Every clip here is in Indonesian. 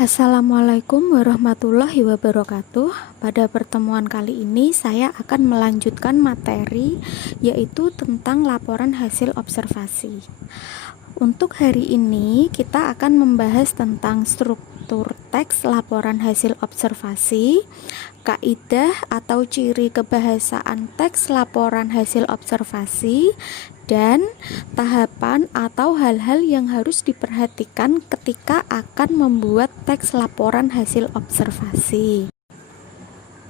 Assalamualaikum warahmatullahi wabarakatuh. Pada pertemuan kali ini saya akan melanjutkan materi yaitu tentang laporan hasil observasi. Untuk hari ini kita akan membahas tentang struktur teks laporan hasil observasi, kaidah atau ciri kebahasaan teks laporan hasil observasi, dan tahapan atau hal-hal yang harus diperhatikan ketika akan membuat teks laporan hasil observasi.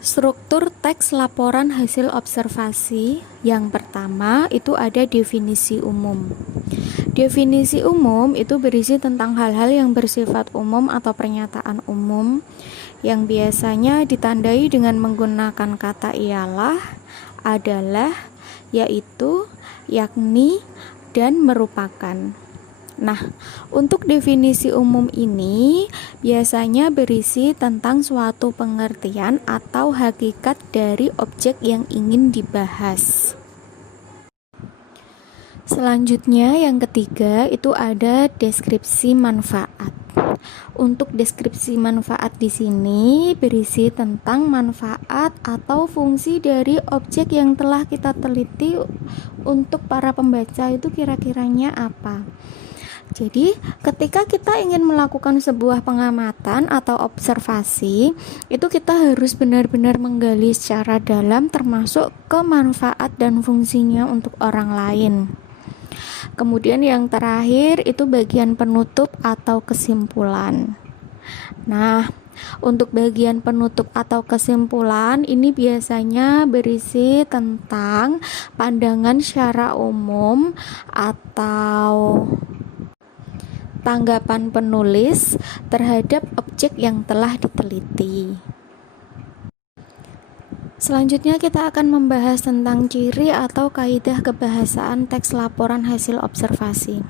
Struktur teks laporan hasil observasi yang pertama itu ada definisi umum. Definisi umum itu berisi tentang hal-hal yang bersifat umum atau pernyataan umum yang biasanya ditandai dengan menggunakan kata ialah, adalah, yaitu, yakni, dan merupakan. Nah, untuk definisi umum ini biasanya berisi tentang suatu pengertian atau hakikat dari objek yang ingin dibahas. Selanjutnya yang ketiga itu ada deskripsi manfaat. Untuk deskripsi manfaat di sini berisi tentang manfaat atau fungsi dari objek yang telah kita teliti untuk para pembaca itu kira-kiranya apa. Jadi, ketika kita ingin melakukan sebuah pengamatan atau observasi, itu kita harus benar-benar menggali secara dalam termasuk ke manfaat dan fungsinya untuk orang lain. Kemudian yang terakhir itu bagian penutup atau kesimpulan. Nah, untuk bagian penutup atau kesimpulan ini biasanya berisi tentang pandangan secara umum atau tanggapan penulis terhadap objek yang telah diteliti. Selanjutnya kita akan membahas tentang ciri atau kaidah kebahasaan teks laporan hasil observasi.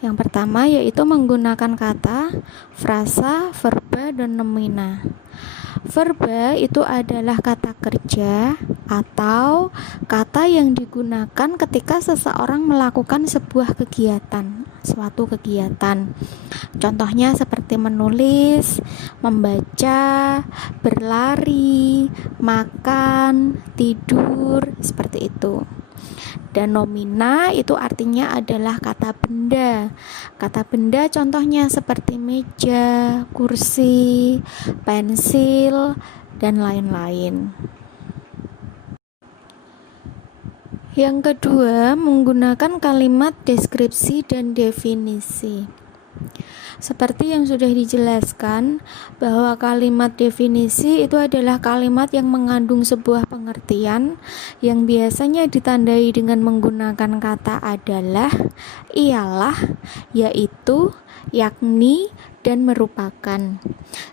Yang pertama yaitu menggunakan kata, frasa, verba, dan nomina. Verba itu adalah kata kerja atau kata yang digunakan ketika seseorang melakukan sebuah kegiatan, suatu kegiatan. Contohnya seperti menulis, membaca, berlari, makan, tidur, seperti itu. Dan nomina itu artinya adalah kata benda. Kata benda contohnya seperti meja, kursi, pensil, dan lain-lain. Yang kedua, menggunakan kalimat deskripsi dan definisi. Seperti yang sudah dijelaskan bahwa kalimat definisi itu adalah kalimat yang mengandung sebuah pengertian yang biasanya ditandai dengan menggunakan kata adalah, ialah, yaitu, yakni, dan merupakan.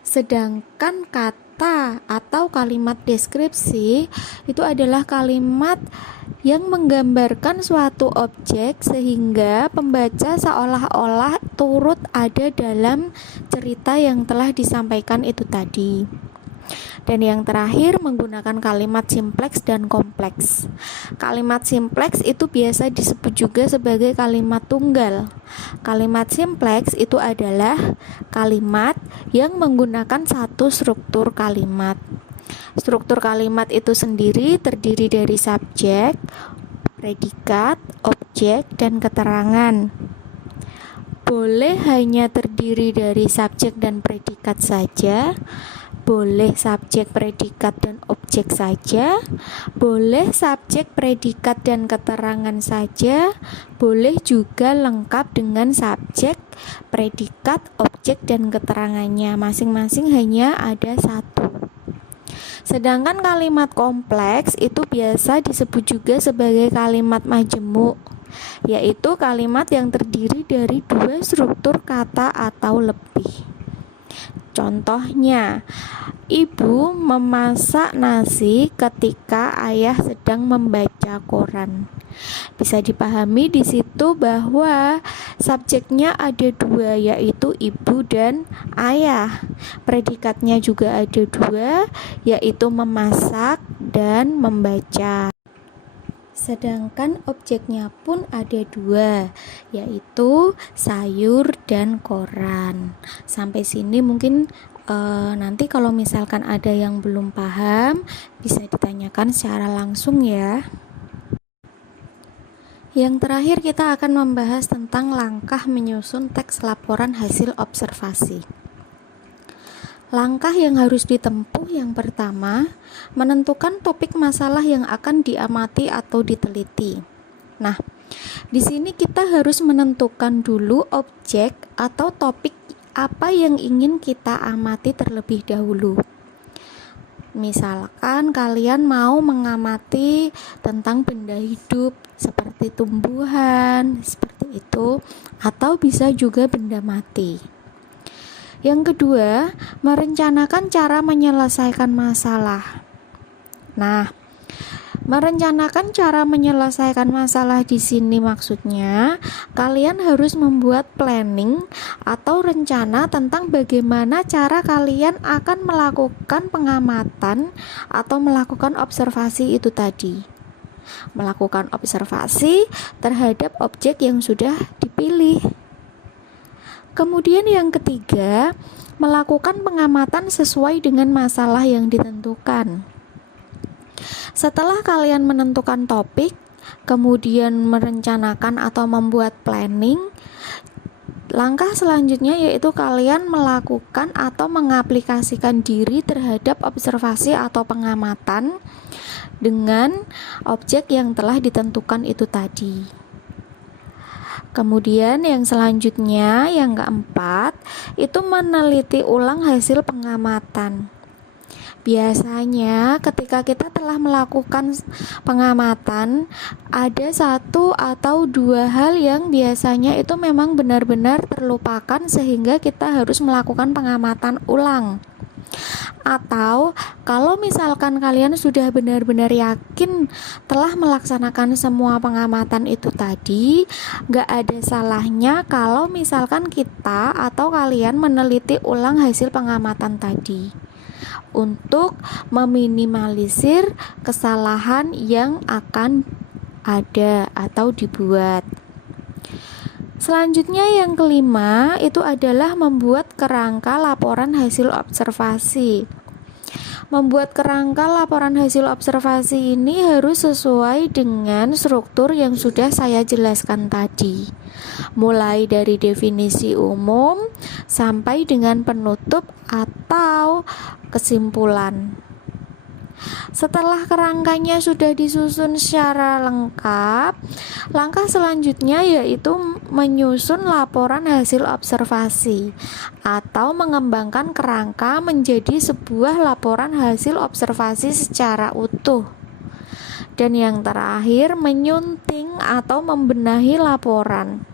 Sedangkan kata atau kalimat deskripsi itu adalah kalimat yang menggambarkan suatu objek sehingga pembaca seolah-olah turut ada dalam cerita yang telah disampaikan itu tadi. Dan yang terakhir menggunakan kalimat simpleks dan kompleks. Kalimat simpleks itu biasa disebut juga sebagai kalimat tunggal. Kalimat simpleks itu adalah kalimat yang menggunakan satu struktur kalimat. Struktur kalimat itu sendiri terdiri dari subjek, predikat, objek, dan keterangan. Boleh hanya terdiri dari subjek dan predikat saja, boleh subjek, predikat, dan objek saja, boleh subjek, predikat, dan keterangan saja, boleh juga lengkap dengan subjek, predikat, objek, dan keterangannya. Masing-masing hanya ada satu. Sedangkan kalimat kompleks itu biasa disebut juga sebagai kalimat majemuk, yaitu kalimat yang terdiri dari dua struktur kata atau lebih. Contohnya, ibu memasak nasi ketika ayah sedang membaca koran. Bisa dipahami di situ bahwa subjeknya ada dua, yaitu ibu dan ayah. Predikatnya juga ada dua, yaitu memasak dan membaca. Sedangkan objeknya pun ada dua, yaitu sayur dan koran. Sampai sini mungkin nanti kalau misalkan ada yang belum paham, bisa ditanyakan secara langsung ya. Yang terakhir kita akan membahas tentang langkah menyusun teks laporan hasil observasi. Langkah yang harus ditempuh yang pertama, menentukan topik masalah yang akan diamati atau diteliti. Nah, di sini kita harus menentukan dulu objek atau topik apa yang ingin kita amati terlebih dahulu. Misalkan kalian mau mengamati tentang benda hidup seperti tumbuhan, seperti itu, atau bisa juga benda mati. Yang kedua, merencanakan cara menyelesaikan masalah. Nah, merencanakan cara menyelesaikan masalah di sini maksudnya kalian harus membuat planning atau rencana tentang bagaimana cara kalian akan melakukan pengamatan atau melakukan observasi itu tadi. Melakukan observasi terhadap objek yang sudah dipilih. Kemudian yang ketiga, melakukan pengamatan sesuai dengan masalah yang ditentukan. Setelah kalian menentukan topik, kemudian merencanakan atau membuat planning, langkah selanjutnya yaitu kalian melakukan atau mengaplikasikan diri terhadap observasi atau pengamatan dengan objek yang telah ditentukan itu tadi. Kemudian yang selanjutnya, yang keempat, itu meneliti ulang hasil pengamatan. Biasanya ketika kita telah melakukan pengamatan, ada satu atau dua hal yang biasanya itu memang benar-benar terlupakan sehingga kita harus melakukan pengamatan ulang. Atau kalau misalkan kalian sudah benar-benar yakin telah melaksanakan semua pengamatan itu tadi, gak ada salahnya kalau misalkan kita atau kalian meneliti ulang hasil pengamatan tadi untuk meminimalisir kesalahan yang akan ada atau dibuat. Selanjutnya yang kelima itu adalah membuat kerangka laporan hasil observasi. Membuat kerangka laporan hasil observasi ini harus sesuai dengan struktur yang sudah saya jelaskan tadi. Mulai dari definisi umum sampai dengan penutup atau kesimpulan. Setelah kerangkanya sudah disusun secara lengkap, langkah selanjutnya yaitu menyusun laporan hasil observasi atau mengembangkan kerangka menjadi sebuah laporan hasil observasi secara utuh. Dan yang terakhir, menyunting atau membenahi laporan.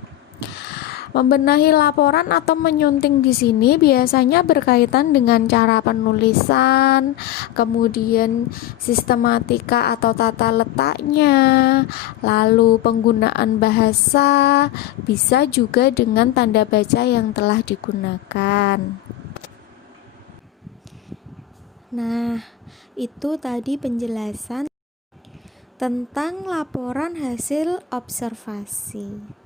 Membenahi laporan atau menyunting di sini biasanya berkaitan dengan cara penulisan, kemudian sistematika atau tata letaknya, lalu penggunaan bahasa, bisa juga dengan tanda baca yang telah digunakan. Nah, itu tadi penjelasan tentang laporan hasil observasi.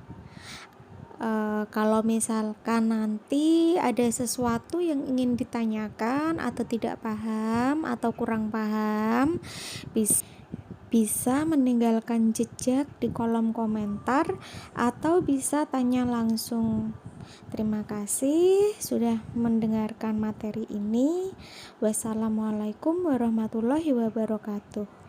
Kalau misalkan nanti ada sesuatu yang ingin ditanyakan atau tidak paham atau kurang paham, bisa meninggalkan jejak di kolom komentar atau bisa tanya langsung. Terima kasih sudah mendengarkan materi ini. Wassalamualaikum warahmatullahi wabarakatuh.